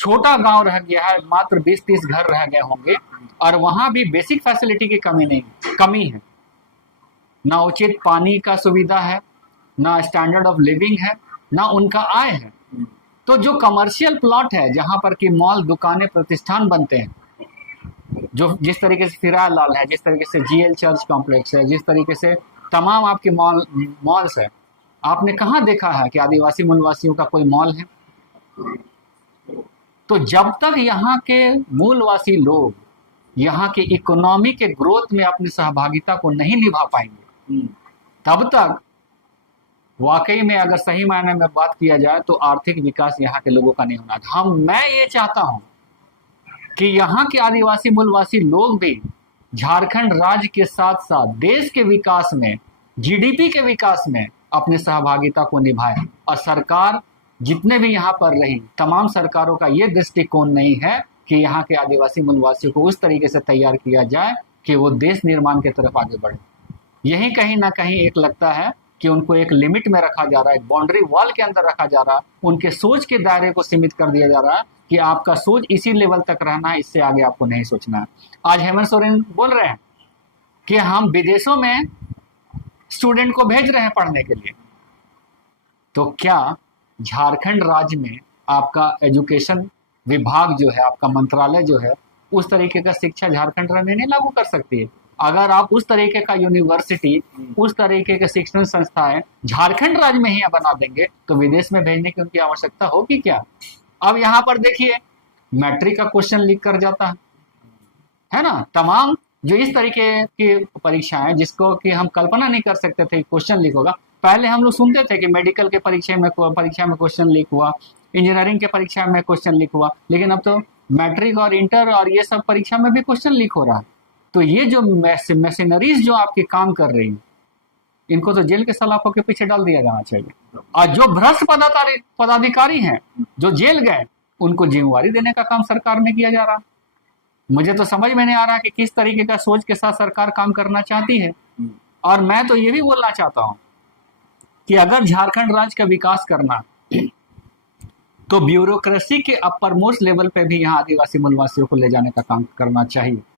छोटा गांव रह गया है, मात्र 20-30 घर रह गए होंगे, और वहां भी बेसिक फैसिलिटी की कमी है। ना उचित पानी का सुविधा है, ना स्टैंडर्ड ऑफ लिविंग है, ना उनका आय है। तो जो कमर्शियल प्लॉट है, जहां पर कि मॉल, दुकानें, प्रतिष्ठान बनते हैं, जो जिस तरीके से फिरा लाल है, जिस तरीके से जीएल चर्च कॉम्प्लेक्स है, जिस तरीके से तमाम आपके मॉल्स है, आपने कहाँ देखा है कि आदिवासी मूलवासियों का कोई मॉल है? तो जब तक यहाँ के मूलवासी लोग यहाँ के इकोनॉमी के ग्रोथ में अपनी सहभागिता को नहीं निभा पाएंगे, तब तक वाकई में अगर सही मायने में बात किया जाए तो आर्थिक विकास यहाँ के लोगों का नहीं होना। मैं ये चाहता हूं कि यहाँ के आदिवासी मूलवासी लोग भी झारखंड राज्य के साथ साथ देश के विकास में, जीडीपी के विकास में अपनी सहभागिता को निभाएं। और सरकार जितने भी यहाँ पर रही, तमाम सरकारों का ये दृष्टिकोण नहीं है कि यहाँ के आदिवासी मूलवासियों को उस तरीके से तैयार किया जाए कि वो देश निर्माण की तरफ आगे बढ़े। यही कहीं ना कहीं एक लगता है कि उनको एक लिमिट में रखा जा रहा है, एक बाउंड्री वॉल के अंदर रखा जा रहा है, उनके सोच के दायरे को सीमित कर दिया जा रहा है कि आपका सोच इसी लेवल तक रहना है, इससे आगे आपको नहीं सोचना है। आज हेमंत सोरेन बोल रहे हैं कि हम विदेशों में स्टूडेंट को भेज रहे हैं पढ़ने के लिए। तो क्या झारखंड राज्य में आपका एजुकेशन विभाग जो है, आपका मंत्रालय जो है, उस तरीके का शिक्षा झारखंड में नहीं लागू कर सकती है? अगर आप उस तरीके का यूनिवर्सिटी, उस तरीके के शिक्षण संस्थाएं झारखंड राज्य में ही बना देंगे तो विदेश में भेजने की उनकी आवश्यकता होगी क्या? अब यहाँ पर देखिए, मैट्रिक का क्वेश्चन लीक कर जाता है ना। तमाम जो इस तरीके की परीक्षाएं जिसको कि हम कल्पना नहीं कर सकते थे क्वेश्चन लीक होगा। पहले हम लोग सुनते थे कि मेडिकल के परीक्षा में क्वेश्चन लीक हुआ, इंजीनियरिंग के परीक्षा में क्वेश्चन लीक हुआ, लेकिन अब तो मैट्रिक और इंटर और ये सब परीक्षा में भी क्वेश्चन लीक हो रहा है। तो ये जो मशीनरीज जो आपके काम कर रही हैं, इनको तो जेल के सलाखों के पीछे डाल दिया जाना चाहिए। और जो भ्रष्ट पदाधिकारी हैं जो जेल गए, उनको जिम्मेवारी देने का काम सरकार में किया जा रहा। मुझे तो समझ में नहीं आ रहा कि किस तरीके का सोच के साथ सरकार काम करना चाहती है। और मैं तो ये भी बोलना चाहता हूं कि अगर झारखंड राज्य का विकास करना तो ब्यूरोक्रेसी के अपर मोस्ट लेवल पे भी यहाँ आदिवासी मूलवासियों को ले जाने का काम करना चाहिए।